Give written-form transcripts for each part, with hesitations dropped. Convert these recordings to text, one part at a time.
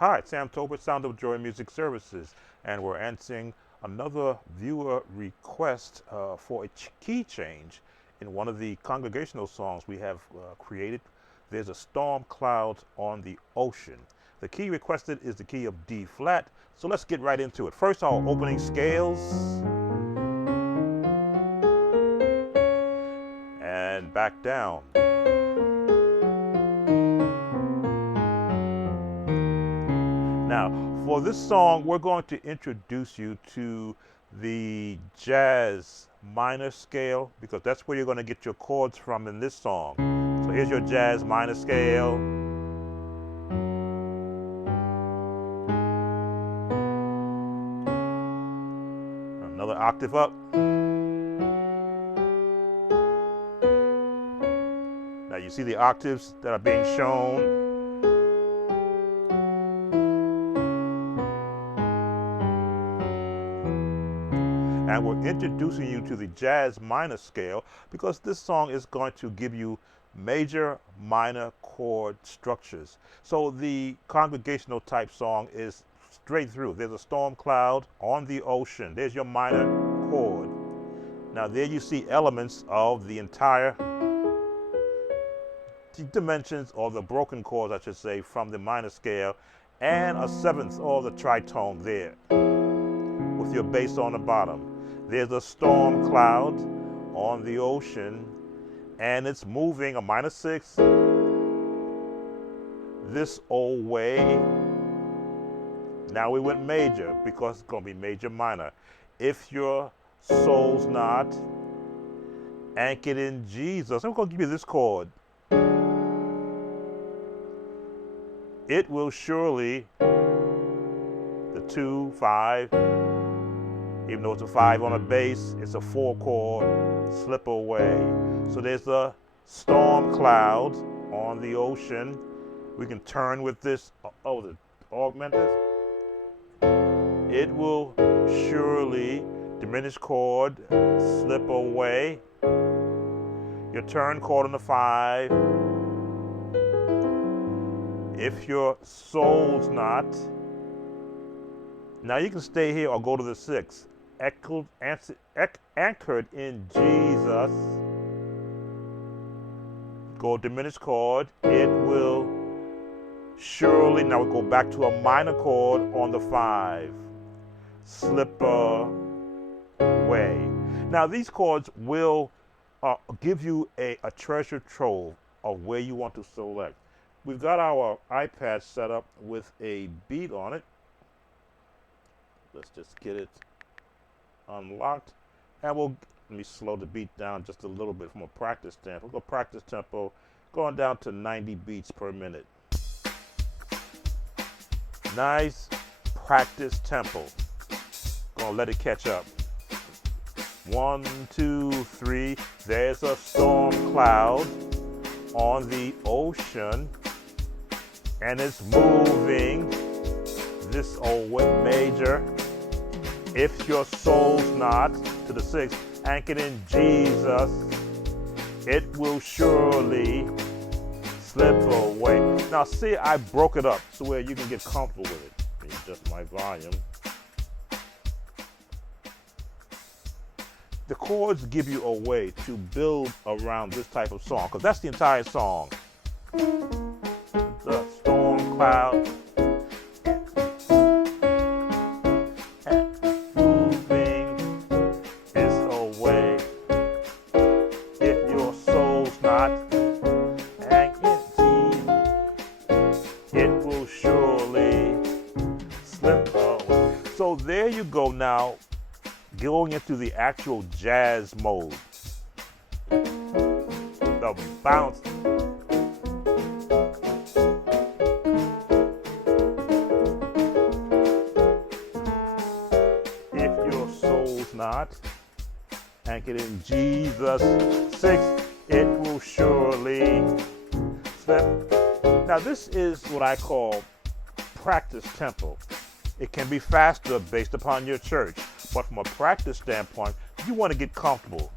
Hi, it's Sam Tobert, Sound of Joy Music Services, and we're answering another viewer request for a key change in one of the congregational songs we have created. There's a storm cloud on the ocean. The key requested is the key of D flat, so let's get right into it. First, our opening scales, and back down. Now, for this song, we're going to introduce you to the jazz minor scale because that's where you're going to get your chords from in this song. So here's your jazz minor scale. Another octave up. Now you see the octaves that are being shown. And we're introducing you to the jazz minor scale because this song is going to give you major minor chord structures. So the congregational type song is straight through. There's a storm cloud on the ocean. There's your minor chord. Now there you see elements of the entire dimensions, or the broken chords I should say, from the minor scale, and a seventh or the tritone there with your bass on the bottom. There's a storm cloud on the ocean, and it's moving a minor sixth this old way. Now we went major because it's going to be major minor. If your soul's not anchored in Jesus, I'm going to give you this chord. It will surely, the 2, 5, even though it's a 5 on a bass, it's a 4 chord, slip away. So there's a storm cloud on the ocean. We can turn with this, the augmented. It will surely, diminished chord, slip away. Your turn chord on the 5. If your soul's not, now you can stay here or go to the 6. Anchored in Jesus, go diminished chord, it will surely, now we go back to a minor chord on the 5, slip away. Now these chords will give you a treasure trove of where you want to select. We've got our iPad set up with a beat on it. Let's just get it unlocked, and let me slow the beat down just a little bit from a practice standpoint. We'll go practice tempo, going down to 90 beats per minute. Nice practice tempo. Gonna let it catch up. 1, 2, 3. There's a storm cloud on the ocean, and it's moving this old major. If your soul's not, to the 6, anchored in Jesus, it will surely slip away. Now see, I broke it up so where you can get comfortable with it. Let me adjust my volume. The chords give you a way to build around this type of song, because that's the entire song. The storm cloud So there you go now, going into the actual jazz mode. The bounce. If your soul's not anchored in Jesus, 6, it will surely slip. Now this is what I call practice tempo. It can be faster based upon your church, but from a practice standpoint, you want to get comfortable.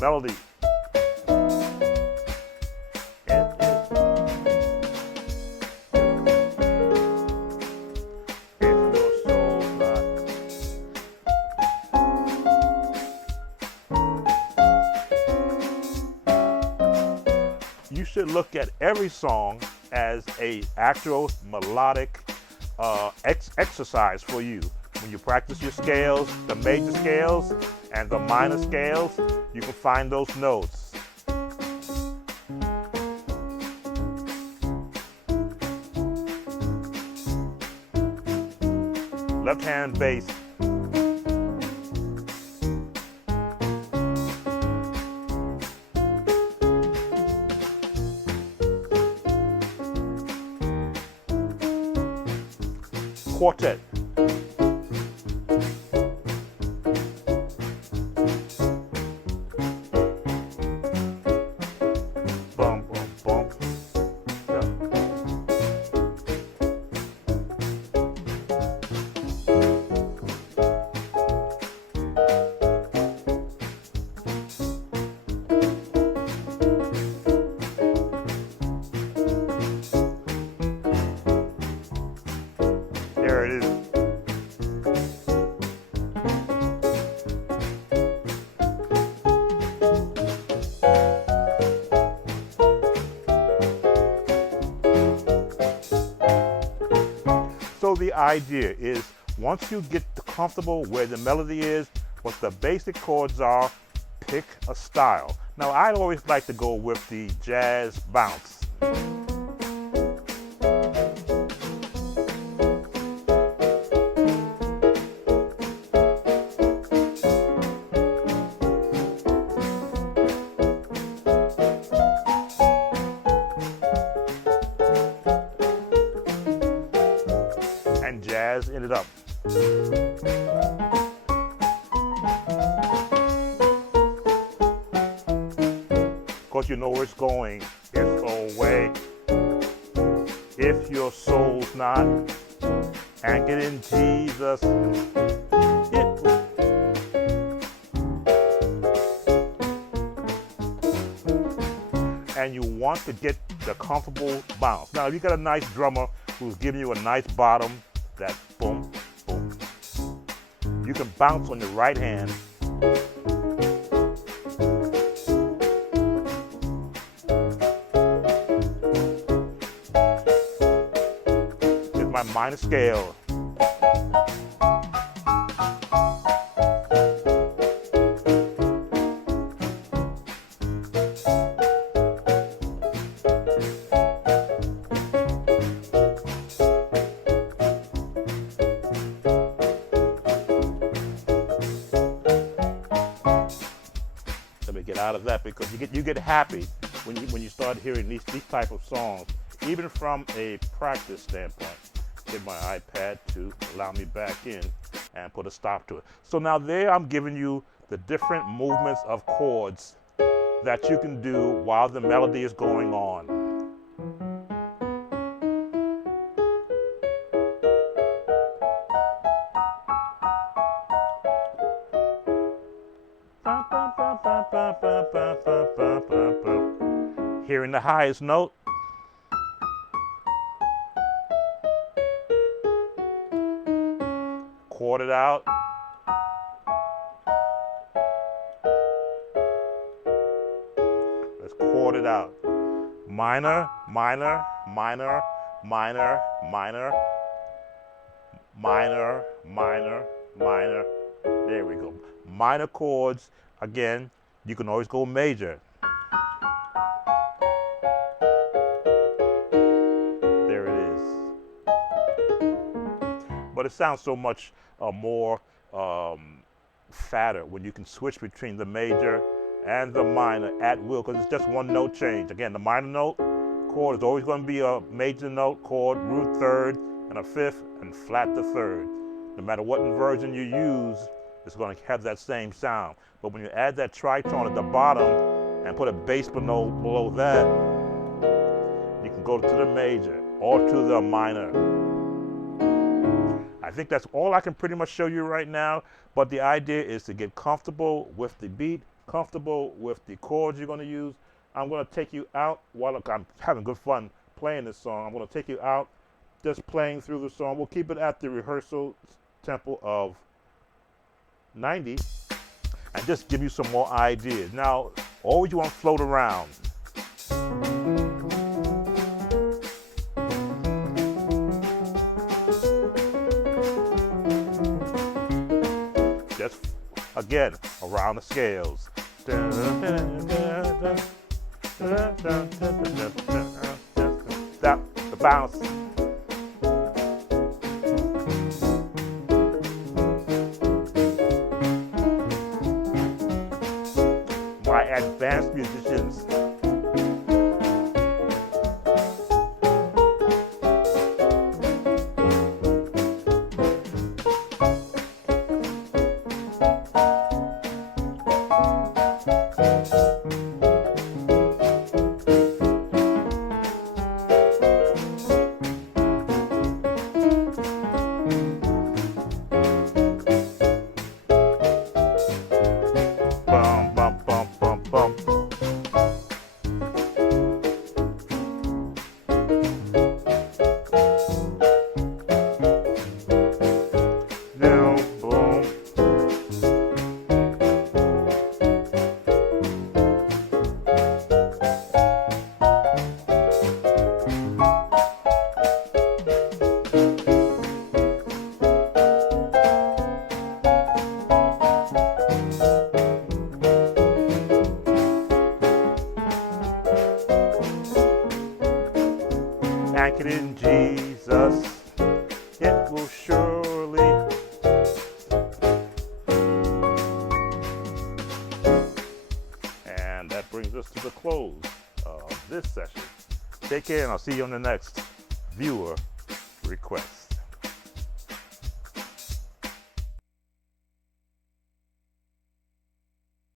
Melody. you should look at every song as a actual melodic exercise for you. When you practice your scales, the major scales and the minor scales, you can find those notes. Left hand bass. Quartet. Bum, bum, bum. Yeah. There it is. So the idea is, once you get comfortable where the melody is, what the basic chords are, pick a style. Now, I always like to go with the jazz bounce. And jazz ended up. Of course, you know where it's going. It's away. If your soul's not anchored in Jesus, and you want to get the comfortable bounce. Now, if you got a nice drummer who's giving you a nice bottom, that boom, boom, you can bounce on your right hand. Here's my minor scale. Let me get out of that, because you get happy when you start hearing these type of songs, even from a practice standpoint. Get my iPad to allow me back in and put a stop to it. So now there I'm giving you the different movements of chords that you can do while the melody is going on. Hearing the highest note. Chord it out. Let's chord it out. Minor, minor, minor, minor, minor, minor, minor, minor. There we go. Minor chords. Again, you can always go major. There it is. But it sounds so much more fatter when you can switch between the major and the minor at will, because it's just one note change. Again, the minor note chord is always going to be a major note chord, root third, and a fifth, and flat the third. No matter what inversion you use, it's going to have that same sound. But when you add that tritone at the bottom and put a bass below that, you can go to the major or to the minor. I think that's all I can pretty much show you right now, but the idea is to get comfortable with the beat, comfortable with the chords you're going to use. I'm going to take you out while I'm having good fun playing this song. I'm going to take you out just playing through the song. We'll keep it at the rehearsal tempo of 90 and just give you some more ideas. Now, always you want to float around. Again, around the scales. That, the bounce. My advanced musicians. Bum, bum, bum, bum, bum. Now, boom. Anchored in Jesus, it will surely. And that brings us to the close of this session. Take care, and I'll see you on the next viewer request.